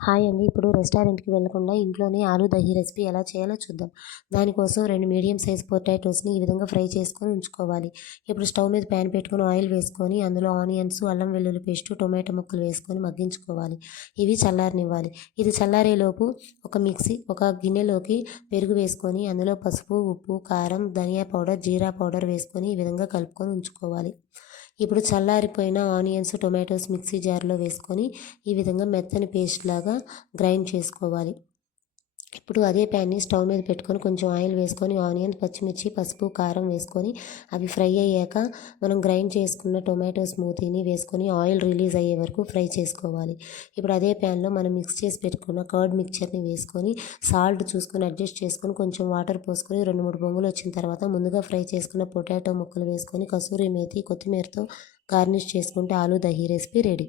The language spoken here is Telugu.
హాయ్ అండి. ఇప్పుడు రెస్టారెంట్‌కి వెళ్ళకుండా ఇంట్లోనే ఆలు దహీ రెసిపీ ఎలా చేయాలో చూద్దాం. దానికోసం 2 మీడియం సైజ్ పొటాటోస్‌ని ఈ విధంగా ఫ్రై చేసుకొని ఉంచుకోవాలి. ఇప్పుడు స్టవ్ మీద ప్యాన్ పెట్టుకొని ఆయిల్ వేసుకొని అందులో ఆనియన్స్, అల్లం వెల్లుల్లి పేస్టు, టొమాటో ముక్కలు వేసుకొని మగ్గించుకోవాలి. ఇవి చల్లారనివ్వాలి. ఇది చల్లారేలోపు ఒక గిన్నెలోకి పెరుగు వేసుకొని అందులో పసుపు, ఉప్పు, కారం, ధనియా పౌడర్, జీరా పౌడర్ వేసుకొని ఈ విధంగా కలుపుకొని ఉంచుకోవాలి. ఇప్పుడు చల్లారిపోయిన ఆనియన్స్, టొమాటోస్ మిక్సీ జార్లో వేసుకొని ఈ విధంగా మెత్తని పేస్ట్ లాగా గ్రైండ్ చేసుకోవాలి. ఇప్పుడు అదే ప్యాన్ని స్టవ్ మీద పెట్టుకొని కొంచెం ఆయిల్ వేసుకొని ఆనియన్, పచ్చిమిర్చి, పసుపు, కారం వేసుకొని అవి ఫ్రై అయ్యాక మనం గ్రైండ్ చేసుకున్న టొమాటో స్మూతీని వేసుకొని ఆయిల్ రిలీజ్ అయ్యే వరకు ఫ్రై చేసుకోవాలి. ఇప్పుడు అదే ప్యాన్లో మనం మిక్స్ చేసి పెట్టుకున్న కర్డ్ మిక్చర్ని వేసుకొని సాల్ట్ చూసుకొని అడ్జస్ట్ చేసుకొని కొంచెం వాటర్ పోసుకొని 2-3 పొంగులు వచ్చిన తర్వాత ముందుగా ఫ్రై చేసుకున్న పొటాటో ముక్కలు వేసుకొని కసూరి మేతి, కొత్తిమీరతో గార్నిష్ చేసుకుంటే ఆలు దహీ రెసిపీ రెడీ.